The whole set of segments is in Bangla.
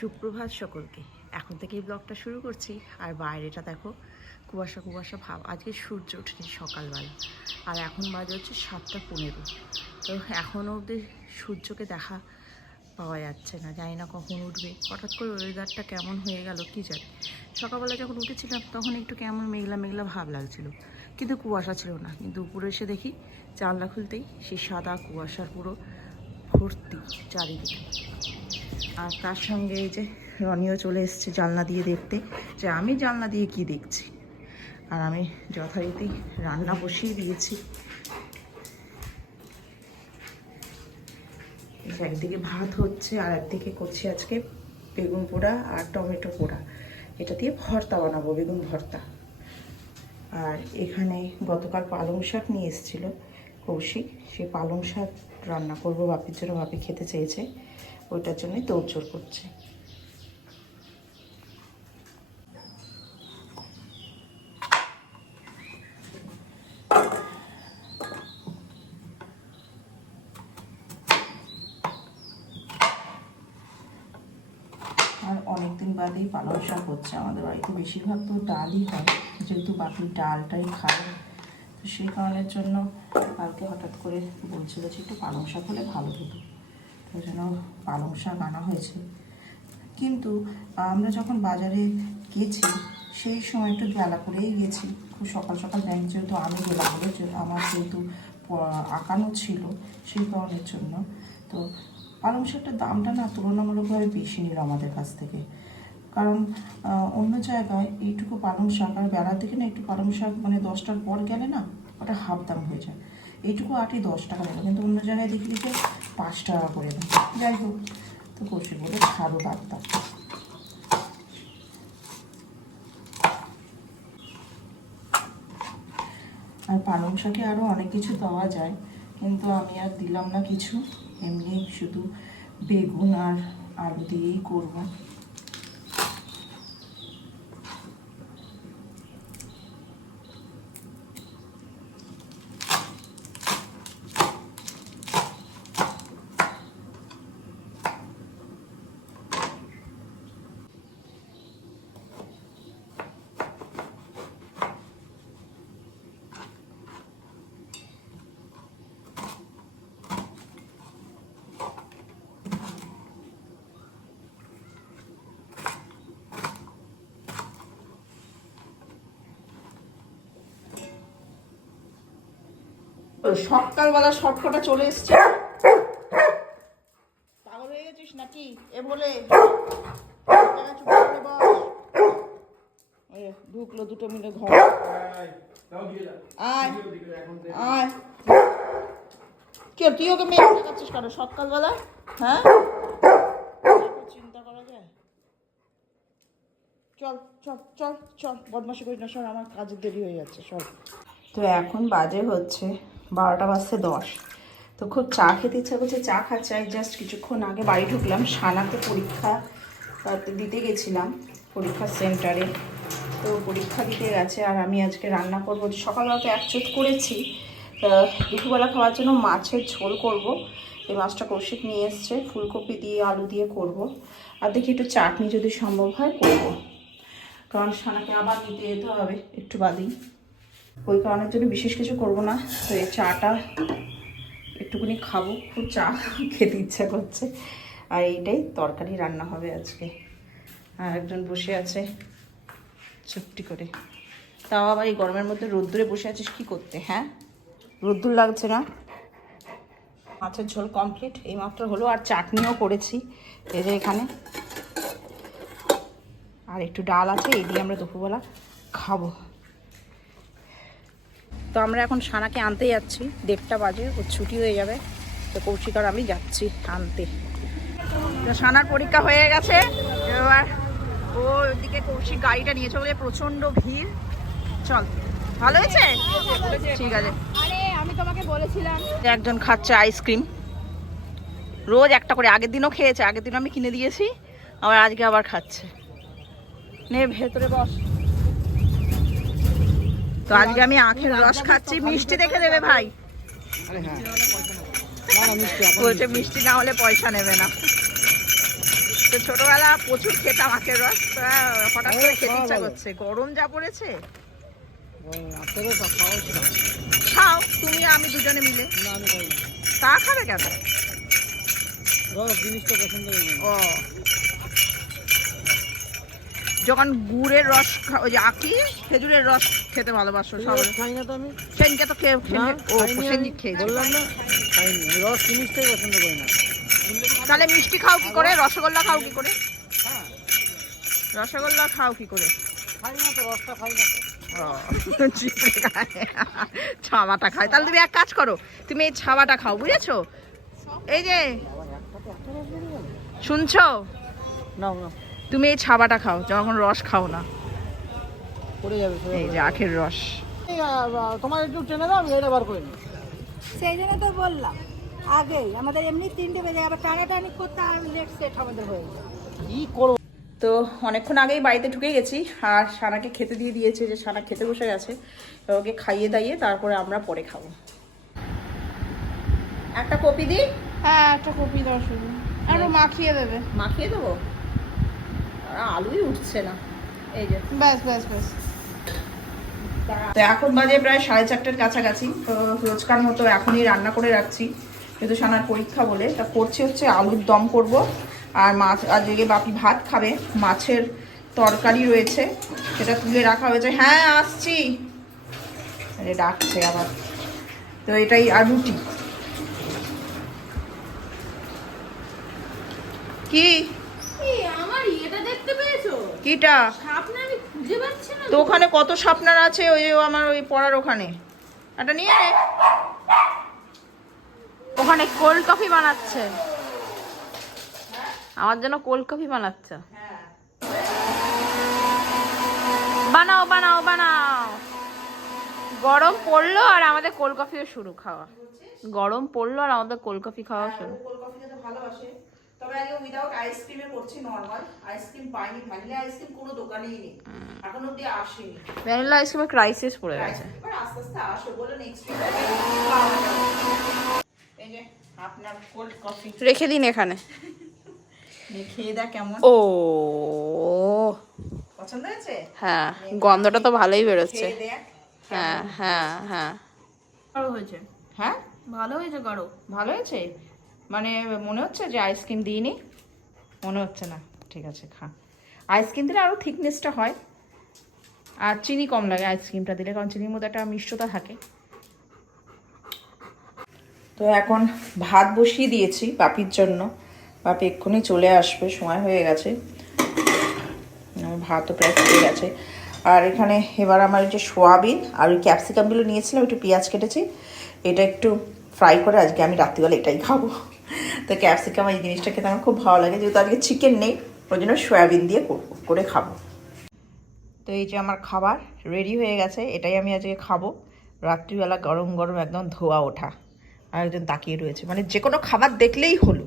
সুপ্রভাত সকলকে। এখন থেকেই ব্লগটা শুরু করছি। আর বাইরেটা দেখো, কুয়াশা কুয়াশা ভাব। আজকে সূর্য ওঠেনি সকালবেলা, আর এখন বাজে হচ্ছে 7:15। তো এখনও অবধি সূর্যকে দেখা পাওয়া যাচ্ছে না, জানি না কখন উঠবে। হঠাৎ করে ওয়েদারটা কেমন হয়ে গেল কি জানি। সকালবেলা যখন উঠেছিলাম তখন একটু কেমন মেঘলা মেঘলা ভাব লাগছিল, কিন্তু কুয়াশা ছিল না। কিন্তু উপরে এসে দেখি জানলা খুলতেই সেই সাদা কুয়াশার পুরো ভর্তি চারিদিকে। আর তার সঙ্গে এই যে রনিও চলে এসছে জানলা দিয়ে দেখতে, যে আমি জানলা দিয়ে কি দেখছি। আর আমি যথারীতি রান্না বসিয়ে দিয়েছি। একদিকে ভাত হচ্ছে আর একদিকে করছি আজকে বেগুন পোড়া আর টমেটো পোড়া। এটা দিয়ে ভর্তা বানাবো, বেগুন ভর্তা। আর এখানে গতকাল পালং শাক নিয়ে এসেছিল কৌশিক, সেই পালং শাক রান্না করবো বাপির জন্য, বাপি খেতে চেয়েছে, ওইটার জন্যই তোড়জোড় করছে। আর অনেকদিন বাদেই পালং শাক হচ্ছে আমাদের বাড়িতে। বেশিরভাগ তো ডালই হয়, যেহেতু বাকি ডালটাই খায়, তো সেই কারণের জন্য কালকে হঠাৎ করে বলছিল যে একটু পালং শাক হলে ভালো হতো, ওই জন্য পালং শাক আনা হয়েছে। কিন্তু আমরা যখন বাজারে গেছি সেই সময় একটু বেলা করেই গেছি, খুব সকাল সকাল ব্যাংক, যেহেতু আমি গেলাম বলে, আমার যেহেতু আঁকানো ছিল সেই কারণের জন্য। তো পালং শাকটার দামটা না তুলনামূলকভাবে বেশি নিল আমাদের কাছ থেকে। কারণ অন্য জায়গায় এইটুকু পালং শাক, আর বেলার দিকে না একটু পালং শাক মানে 10টার পর গেলে না ওটা হাফ দাম হয়ে যায়। এইটুকু আটই 10 টাকা নিল, কিন্তু অন্য জায়গায় দেখি যে 5 টাকা করে দেয়। যাই হোক, তো কষে বলে ছাড়ো ডাক্তার। আর পালং শাকে আরও অনেক কিছু দেওয়া যায়, কিন্তু আমি আর দিলাম না কিছু, এমনি শুধু বেগুন আর আলু দিয়েই করবো। সকালবেলা সবকটা চলে এসছে। পাগল হয়ে গেছিস নাকি এ বলে? ঢুকলো দুটো মিলে ঘর। আয় আয়, তুই ওকে মেয়ে দেখাচ্ছিস কেন সকালবেলা? হ্যাঁ, চিন্তা করা যায়। চল চল চল চল, বদমাশি করিস না, সর, আমার কাজের দেরি হয়ে যাচ্ছে, সর। তো এখন বাজে হচ্ছে 12টা বাজতে 10। তো খুব চা খেতে ইচ্ছা করছে, চা খাচ্ছে। জাস্ট কিছুক্ষণ আগে বাড়ি ঢুকলাম, সানাতে পরীক্ষা দিতে গেছিলাম পরীক্ষার সেন্টারে। তো পরীক্ষা দিতে গেছে, আর আমি আজকে রান্না করবো। সকালবেলা তো একচোট করেছি, দুপুরবেলা খাওয়ার জন্য মাছের ঝোল করব। এই মাছটা কৌশিক নিয়ে এসছে, ফুলকপি দিয়ে আলু দিয়ে করব। আর দেখি একটু চাটনি যদি সম্ভব হয় করব, কারণ সানাকে আবার নিতে যেতে হবে একটু বাদেই। ওই কারণের জন্য বিশেষ কিছু করব না। তো এই চাটা একটুখানি খাবো, খুব চা খেতে ইচ্ছা করছে। আর এইটাই তরকারি রান্না হবে আজকে। আর একজন বসে আছে চুপটি করে, তাও আবার এই গরমের মধ্যে রোদ্দুরে বসে আছিস কি করতে? হ্যাঁ, রোদ্দুর লাগছে না? মাছের ঝোল কমপ্লিট এইমাত্র হলো, আর চাটনিও করেছি এই যে এখানে, আর একটু ডাল আছে, এই দিয়ে আমরা দুপুরবেলা খাবো। তো আমরা এখন সানাকে আনতে যাচ্ছি, 1:30 বাজে, ওর ছুটি হয়ে যাবে। তো কৌশিক আর আমি যাচ্ছি আনতে। তো সানার পরীক্ষা হয়ে গেছে, এবার ও ওইদিকে কৌশিক গাড়িটা নিয়ে চলে, প্রচণ্ড ভিড়। চল, ভালো হয়েছে, ঠিক আছে। আরে আমি তোমাকে বলেছিলাম। একজন খাচ্ছে আইসক্রিম, রোজ একটা করে, আগের দিনও খেয়েছে, আগের দিন আমি কিনে দিয়েছি, আবার আজকে আবার খাচ্ছে। নে ভেতরে বস। তো আজকে আমি আখের রস খাচ্ছি, মিষ্টি দেখে দেবে ভাই। বলছে মিষ্টি না হলে পয়সা নেবে না। তো ছোটবেলা প্রচুর খেতাম আখের রস, তো হঠাৎ করে খেতে ইচ্ছা করছে, গরম যা পড়েছে। খাও তুমি আমি দুজনে মিলে। তা খাবে কেন? ও যখন গুড়ের রস ওই যে আখি খেজুরের রস খেতে ভালোবাসো সব। খাই না তো আমি। সেনকে তো সেনজি খেয়েছি। বললাম না খাইনি, রস জিনিসটাই পছন্দ করি না। তাহলে মিষ্টি খাও কি করে, রসগোল্লা খাও কি করে? রসগোল্লা খাও কি করে? খাই না তো, রসটা খাই না তো। ছাওয়াটা খায়। তাহলে তুমি এক কাজ করো, তুমি এই ছাওয়াটা খাও, বুঝেছো? এই যে শুনছো, না না তুমি এই ছাওয়াটা খাও যখন রস খাও না। পড়ে যাবে। এই যে আখের রস। তোমার একটু টেনে দাও, আমি এটা বার করে নিই। সেই জন্য তো বললাম আগেই আমাদের এমনি 3টে বেজে আবার টানাটানি করতে আর লেট সেট আমাদের হয়ে যায়। কি করবো? তো অনেকক্ষণ আগেই বাড়িতে ঢুকে গেছি, আর সানাকে খেতে দিয়ে দিয়েছে, যে সানা খেতে বসে গেছে। তো ওকে খাইয়ে দাইয়ে তারপরে আমরা পরে খাবো। একটা কপি দিই। হ্যাঁ একটা কপি দাও শুধু, আরো মাখিয়ে দেবে। মাখিয়ে দেবো, আলুই উঠছে না। এই যে ব্যাস ব্যাস ব্যাস। তো এখন বাজে প্রায় 4:30 কাছাকাছি। তো রোজকার মতো এখনই রান্না করে রাখছি, যেহেতু সানার পরীক্ষা বলে। তা করছি হচ্ছে আলুর দম করব, আর মাছ আজকে বাপি ভাত খাবে, মাছের তরকারি রয়েছে সেটা তুলে রাখা হয়েছে। হ্যাঁ আসছি, আরে ডাকছে আবার। তো এটাই, আর রুটি। কি আমার এটা দেখতে পেয়েছো? কিটা? আপনি আমি খুঁজে পাচ্ছি না তো ওখানে কত স্বপ্নার আছে, ওই যে আমার ওই পড়ার ওখানে একটা নিয়ে নে। ওখানে কোল্ড কফি বানাচ্ছে, আমার জন্য কোল্ড কফি বানাচ্ছে। বানাও বানাও বানাও। গরম পড়লো আর আমাদের কোল্ড কফিও শুরু খাওয়া। গরম পড়লো আর আমাদের কোল্ড কফি খাওয়া শুরু। কোল্ড কফি খেতে ভালোবাসে, তবে আগে উইদাউট আইসক্রিমে করছি, নরমাল আইসক্রিম পাইনি, ভ্যানিলা আইসক্রিম কোনো দোকানেই নেই, এখন অবধি আসেনি। ভ্যানিলা আইসক্রিমের ক্রাইসিস পড়ে গেছে। এবার আস্তে আস্তে আসবে, বলে নেক্সট উইক। এই যে আপনার কোল্ড কফি রেখে দিন এখানে। খেয়ে দেখ কেমন। ও পছন্দ হয়েছে? হ্যাঁ, গন্ধটা তো ভালোই বেরোচ্ছে। খেয়ে দেখ। হ্যাঁ হ্যাঁ হ্যাঁ, গাঢ় হয়েছে। হ্যাঁ ভালো হয়েছে গাঢ়। ভালো হয়েছে, মানে মনে হচ্ছে যে আইসক্রিম দিইনি, মনে হচ্ছে না। ঠিক আছে খা, আইসক্রিম দিলে আরও থিকনেসটা হয়, আর চিনি কম লাগে আইসক্রিমটা দিলে, কারণ চিনির মধ্যে একটা মিষ্টতা থাকে। তো এখন ভাত বসিয়ে দিয়েছি বাপির জন্য, বাপি এক্ষুনি চলে আসবে, সময় হয়ে গেছে, আমার ভাতও প্রায় হয়ে গেছে। আর এখানে এবার আমার যে সোয়াবিন আর ওই ক্যাপসিকামগুলো নিয়েছিলাম, একটু পেঁয়াজ কেটেছি, এটা একটু ফ্রাই করে আজকে আমি রাত্রিবেলা এটাই খাবো। তো ক্যাপসিকাম এই জিনিসটা খেতে আমার খুব ভালো লাগে, যেহেতু আজকে চিকেন নেই, ওই জন্য সয়াবিন দিয়ে করে খাবো। তো এই যে আমার খাবার রেডি হয়ে গেছে, এটাই আমি আজকে খাবো রাত্রিবেলা, গরম গরম একদম ধোয়া ওঠা। আর একজন তাকিয়ে রয়েছে, মানে যে কোনো খাবার দেখলেই হলো।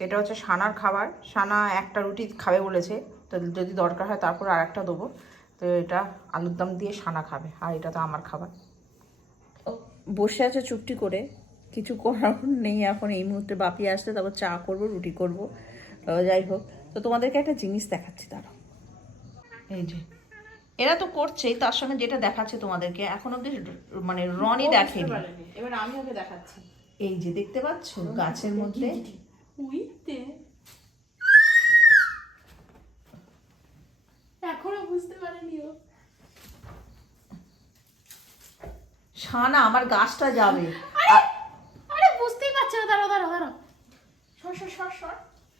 এটা হচ্ছে সানার খাবার, সানা একটা রুটি খাবে বলেছে, তো যদি দরকার হয় তারপর আর একটা দেবো। তো এটা আলুর দম দিয়ে সানা খাবে, আর এটা তো আমার খাবার। বসে আছে চুপটি করে, কিছু করার নেই এখন এই মুহূর্তে। বাপি আসলে তারপর চা করবো, রুটি করবো, যাই হোক। তো তোমাদেরকে একটা জিনিস দেখাচ্ছি, দাঁড়াও। এই যে এরা তো করছেই, তার সঙ্গে যেটা দেখাচ্ছে তোমাদেরকে এখন অব্দি মানে রনি দেখেনি, এবার আমি ওকে দেখাচ্ছি। এই যে দেখতে পাচ্ছ গাছের মধ্যে এখনো বুঝতে পারেনি ও। সানা আমার গাছটা যাবে। আরে বুঝতেই পারছে না, দাঁড়াও দাঁড়াও দাঁড়াও। সর সর সর সর,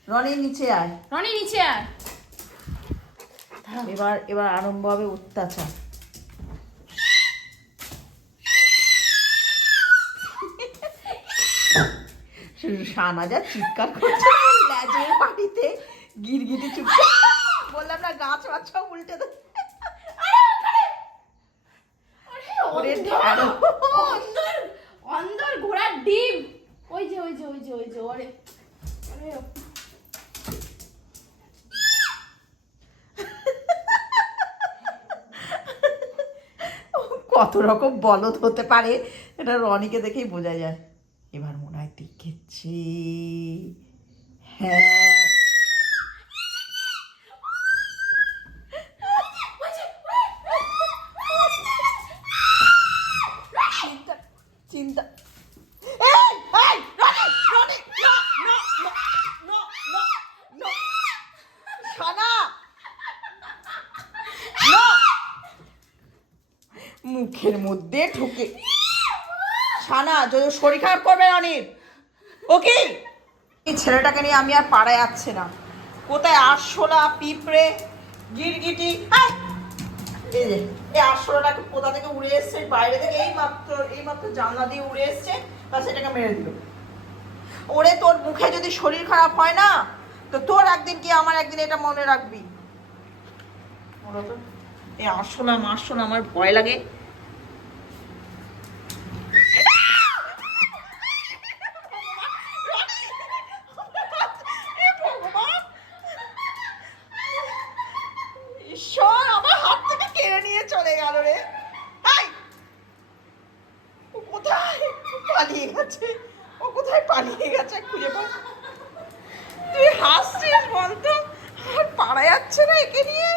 রনি নিচে আয়। রনি নিচে আয়। এবার আরম্ভ হবে অত্যাচার। সানা যা চিৎকার করছে ল্যাজের বাড়িতে, গিরগিটি চুপ। বললাম না গাছ বাছ উল্টে দে। অন্দর ঘোড়ার ডিম, ওই যে ওই যে ওই যে ওই যে ওরে। কত রকম বলদ হতে পারে এটা রনিকে দেখেই বোঝা যায়। এবার মনে হয় দেখেছি। যাচ্ছি। হ্যাঁ চিন্তা চিন্তা এই, এই, Roni, Roni, no, no, no, no, no, no. শানা, no. মুখের মধ্যে ঢুকে ছানা যদি শরীর খারাপ করবে অনির ওকে। এই ছেলেটাকে নিয়ে আমি আর পাড়ায় যাচ্ছে না। কোথায় আরশোলা পিঁপড়ে গিরগিটি, এই যে এই আরশোলাটাকে কোথা থেকে উড়ে এসছে বাইরে থেকে, এই মাত্র জানলা দিয়ে উড়ে এসছে, তা সেটাকে মেরে দিল। ওরে তোর মুখে যদি শরীর খারাপ হয় না তো তোর একদিন কি আমার একদিন, এটা মনে রাখবি। এই আরশোলা মারশোলা আমার ভয় লাগে। ঈশ্বর, আমার হাত থেকে কেড়ে নিয়ে চলে গেল রে। ও কোথায় পালিয়ে গেছে, ও কোথায় পালিয়ে গেছে খুঁজে পাই। তুই হাসছিস বলতো, আর পারা যাচ্ছে না একে নিয়ে,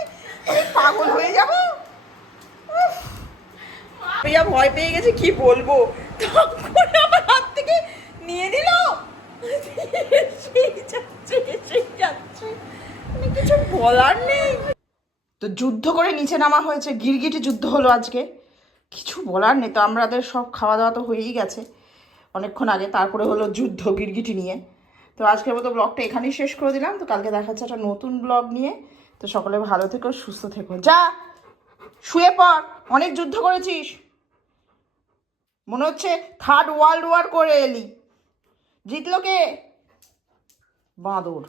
আমি পাগল হয়ে যাব। যা ভয় পেয়ে গেছে কি বলবো, তখন আমার হাত থেকে নিয়ে নিল। সেই যাচ্ছে, মানে কিছু বলার নেই। তো যুদ্ধ করে নিচে নামা হয়েছে, গিরগিটি যুদ্ধ হলো আজকে, কিছু বলার নেই। তো আমাদের সব খাওয়া দাওয়া তো হয়েই গেছে অনেকক্ষণ আগে, তারপরে হলো যুদ্ধ গিরগিটি নিয়ে। তো আজকের মতো ব্লগটা এখানেই শেষ করে দিলাম। তো কালকে দেখা যাচ্ছে একটা নতুন ব্লগ নিয়ে। তো সকলে ভালো থেকো, সুস্থ থেকো, যা শুয়ে পড়, অনেক যুদ্ধ করেছিস, মনে হচ্ছে 3rd ওয়ার্ল্ড ওয়ার করে এলি। জিতলো কে? বাঁদর।